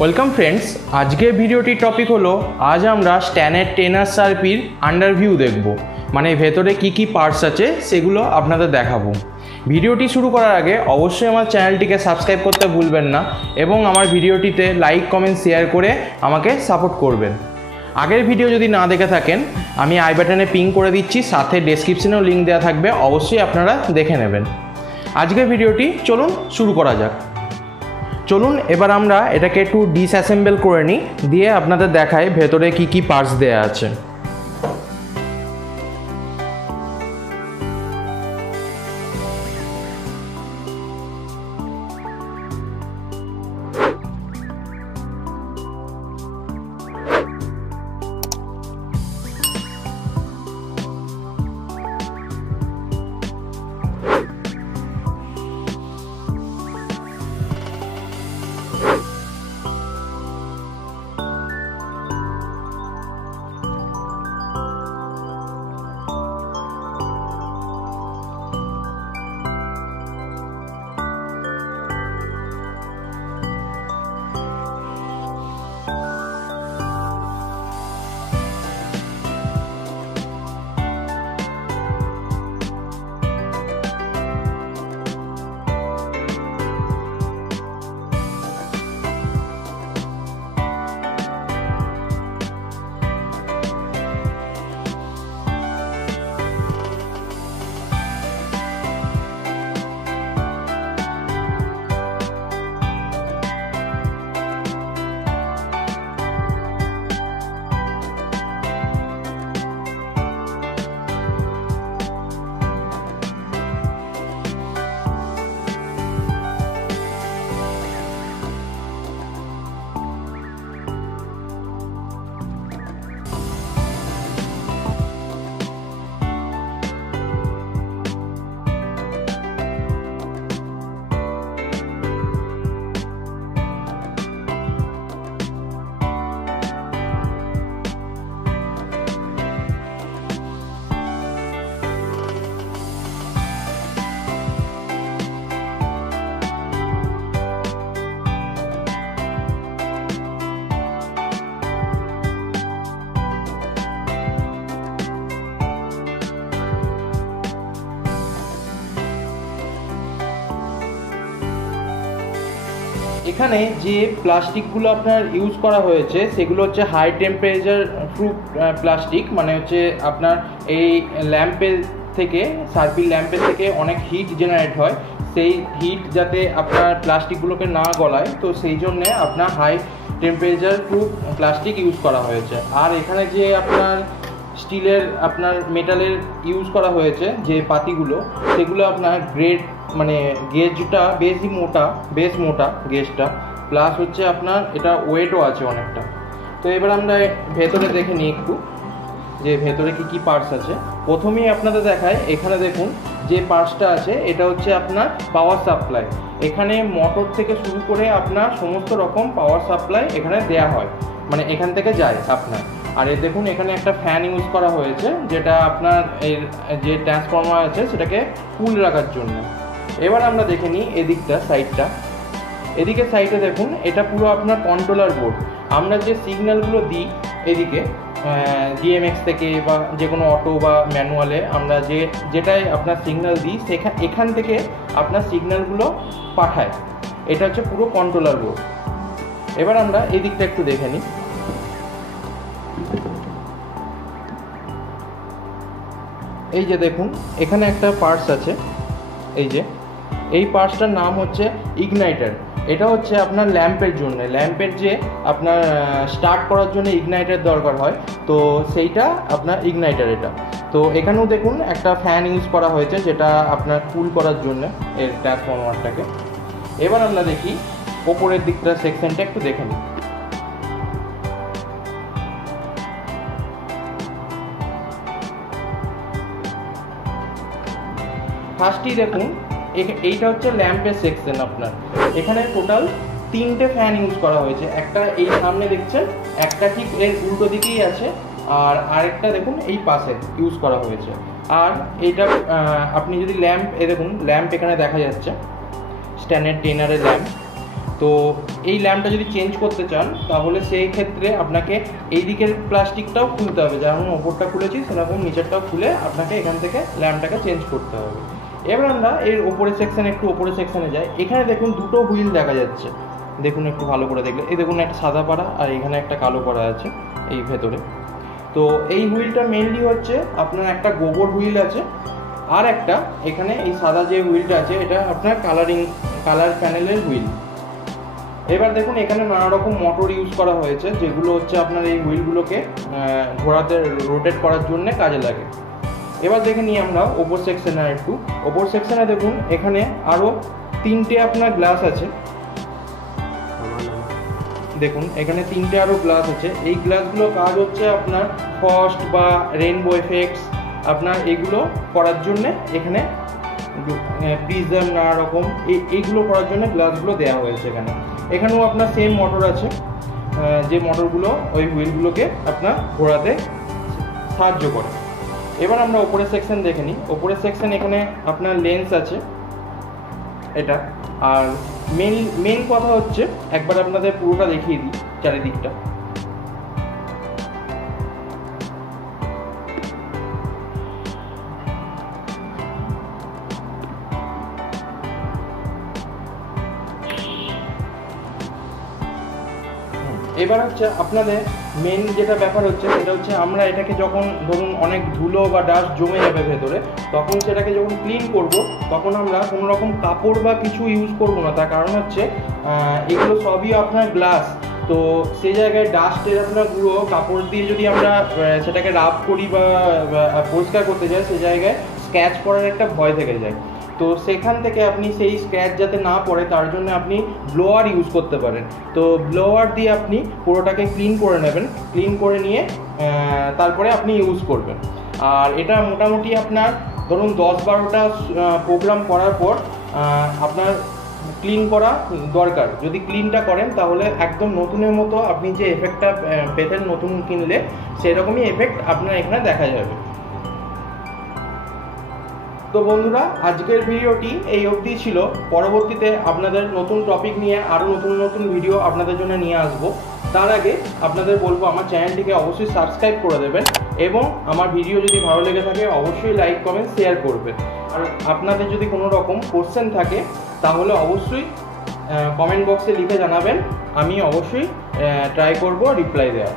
Welcome friends, আজকের ভিডিওটির topic হলো আজ আমরা স্ট্যানের টেনার শার্পির আন্ডারভিউ দেখব, মানে ভেতরে কি কি পার্টস আছে সেগুলো আপনাদের দেখাবো। ভিডিওটি শুরু করার আগে অবশ্যই আমার চ্যানেলটিকে সাবস্ক্রাইব করতে ভুলবেন না এবং আমার ভিডিওটিতে লাইক কমেন্ট শেয়ার করে আমাকে সাপোর্ট করবেন। আগের ভিডিও যদি না দেখে থাকেন আমি আই বাটনে পিং করে দিচ্ছি, সাথে ডেসক্রিপশনেও লিঙ্ক দেওয়া থাকবে, অবশ্যই আপনারা দেখে নেবেন। আজকের ভিডিওটি চলুন শুরু করা যাক। চলুন এবার আমরা এটাকে একটু ডিসঅ্যাসেম্বল করে নিই, দিয়ে আপনাদের দেখাই ভেতরে কি কি পার্টস দেয়া আছে। এখানে যে প্লাস্টিকগুলো আপনার ইউজ করা হয়েছে সেগুলো হচ্ছে হাই টেম্পারেচার প্রুফ প্লাস্টিক, মানে হচ্ছে আপনার এই ল্যাম্পের থেকে, শার্পি ল্যাম্পের থেকে অনেক হিট জেনারেট হয়, সেই হিট যাতে আপনার প্লাস্টিকগুলোকে না গলায়, তো সেই জন্যে আপনার high temperature proof plastic use করা হয়েছে। আর এখানে যে আপনার স্টিলের আপনার মেটালের ইউজ করা হয়েছে যে পাতিগুলো, সেগুলো আপনার গ্রেড মানে গেজটা বেশ মোটা গেজটা, প্লাস হচ্ছে আপনার এটা ওয়েটও আছে অনেকটা। তো এবার আমরা ভেতরে দেখে নিই একটু যে ভেতরে কি কি পার্টস আছে। প্রথমেই আপনাদের দেখায়, এখানে দেখুন যে পার্টসটা আছে এটা হচ্ছে আপনার পাওয়ার সাপ্লাই। এখানে মোটর থেকে শুরু করে আপনার সমস্ত রকম পাওয়ার সাপ্লাই এখানে দেয়া হয়, মানে এখান থেকে যায় আপনার। আর এই দেখুন এখানে একটা ফ্যান ইউজ করা হয়েছে, যেটা আপনার এর যে ট্রান্সফর্মার আছে সেটাকে কুল রাখার জন্য। এবার আমরা দেখে নিই এদিকটা সাইডটা। এদিকে সাইডে দেখুন এটা পুরো আপনার কন্ট্রোলার বোর্ড। আমরা যে সিগন্যালগুলো দিই এদিকে ডিএমএক্স থেকে বা যে কোনো অটো বা ম্যানুয়ালে আমরা যেটাই আপনার সিগন্যাল দিই এখান থেকে আপনার সিগন্যালগুলো পাঠায়। এটা হচ্ছে পুরো কন্ট্রোলার বোর্ড। এবার আমরা এই দিকটা একটু দেখে নিই। এই যে দেখুন এখানে একটা পার্টস আছে, এই পার্টসটার নাম হচ্ছে ইগনাইটার। এটা হচ্ছে আপনার ল্যাম্পের জন্য, ল্যাম্পের যে আপনার স্টার্ট করার জন্য ইগনাইটার দরকার হয়, তো সেইটা আপনার ইগনাইটার এটা। তো এখানেও দেখুন একটা ফ্যান ইউজ করা হয়েছে, যেটা আপনার কুল করার জন্য এর ট্রান্সফর্মারটাকে। এবার আমরা দেখি ওপরের দিকটা সেকশনটা একটু দেখে নিই। ফার্স্টেই দেখুন এইটা হচ্ছে ল্যাম্পের সেকশন। আপনার এখানে টোটাল তিনটে ফ্যান ইউজ করা হয়েছে। একটা এই সামনে দেখছেন, একটা ঠিক এর উল্টো দিকেই আছে, আর আরেকটা দেখুন এই পাশে ইউজ করা হয়েছে। আর এইটা আপনি যদি ল্যাম্প দেখুন, ল্যাম্প এখানে দেখা যাচ্ছে, স্ট্যানের টেনারের ল্যাম্প। তো এই ল্যাম্পটা যদি চেঞ্জ করতে চান তাহলে সেই ক্ষেত্রে আপনাকে এই দিকের প্লাস্টিকটাও খুলতে হবে, যেমন ওপরটা খুলেছি সেরকম নিচেরটাও খুলে আপনাকে এখান থেকে ল্যাম্পটাকে চেঞ্জ করতে হবে। এবার আমরা এর ওপরের সেকশানে যাই। এখানে দেখুন দুটো হুইল দেখা যাচ্ছে, দেখুন একটু ভালো করে দেখলে, এই দেখুন একটা সাদা পাড়া আর এখানে একটা কালো পাড়া আছে এই ভেতরে। তো এই হুইলটা মেনলি হচ্ছে আপনার একটা গোবর হুইল আছে, আর একটা এখানে এই সাদা যে হুইলটা আছে এটা আপনার কালার প্যানেলের হুইল। এবার দেখুন এখানে নানা রকম মোটর ইউজ করা হয়েছে, যেগুলো হচ্ছে আপনার এই হুইলগুলোকে ঘোরাতে রোটেট করার জন্য কাজে লাগে। এবার দেখে নিই আমরা ওপর সেকশনে ওপর সেকশনে দেখুন এখানে আরও 3টে আপনার গ্লাস আছে, দেখুন এখানে 3টে আরও গ্লাস আছে। এই গ্লাসগুলো কাজ হচ্ছে আপনার ফ্রস্ট বা রেইনবো এফেক্টস আপনার এগুলো করার জন্যে, এখানে প্রিজম নানা রকম এইগুলো করার জন্য গ্লাসগুলো দেওয়া হয়েছে। এখানেও আপনার সেম মোটর আছে, যে মোটরগুলো ওই হুইলগুলোকে আপনার ঘোরাতে সাহায্য করে। এবার আমরা ওপরের সেকশন দেখে নিই। ওপরের সেকশন এখানে আপনার লেন্স আছে এটা, আর মেন কথা হচ্ছে একবার আপনাদের পুরোটা দেখিয়ে দিই চারিদিকটা। এবার হচ্ছে আপনাদের মেন যেটা ব্যাপার হচ্ছে সেটা হচ্ছে আমরা এটাকে যখন ধরুন অনেক ধুলো বা ডাস্ট জমে যাবে ভেতরে, তখন সেটাকে যখন ক্লিন করব তখন আমরা কোনো রকম কাপড় বা কিছু ইউজ করব না। তার কারণ হচ্ছে এগুলো সবই আপনার গ্লাস, তো সেই জায়গায় ডাস্টের আপনার গুঁড়ো কাপড় দিয়ে যদি আমরা সেটাকে রাব করি বা পরিষ্কার করতে যাই, সেই জায়গায় স্ক্র্যাচ পড়ার একটা ভয় থেকে যায়। তো সেখান থেকে আপনি সেই স্ক্র্যাচ যাতে না পড়ে তার জন্য আপনি ব্লোয়ার ইউজ করতে পারেন। তো ব্লোয়ার দিয়ে আপনি পুরোটাকে ক্লিন করে নেবেন, ক্লিন করে নিয়ে তারপরে আপনি ইউজ করবেন। আর এটা মোটামুটি আপনার ধরুন 10-12টা প্রোগ্রাম করার পর আপনার ক্লিন করা দরকার। যদি ক্লিনটা করেন তাহলে একদম নতুনের মতো আপনি যে এফেক্টটা পেতেন নতুন কিনলে সেরকমই এফেক্ট আপনার এখানে দেখা যাবে। তো বন্ধুরা, আজকের ভিডিওটি এই অবধি ছিল। পরবর্তীতে আপনাদের নতুন টপিক নিয়ে আরও নতুন ভিডিও আপনাদের জন্য নিয়ে আসবো। তার আগে আপনাদের বলবো আমার চ্যানেলটিকে অবশ্যই সাবস্ক্রাইব করে দেবেন, এবং আমার ভিডিও যদি ভালো লেগে থাকে অবশ্যই লাইক কমেন্ট শেয়ার করবেন। আর আপনাদের যদি কোনো রকম কোশ্চেন থাকে তাহলে অবশ্যই কমেন্ট বক্সে লিখে জানাবেন, আমি অবশ্যই ট্রাই করব রিপ্লাই দেওয়ার।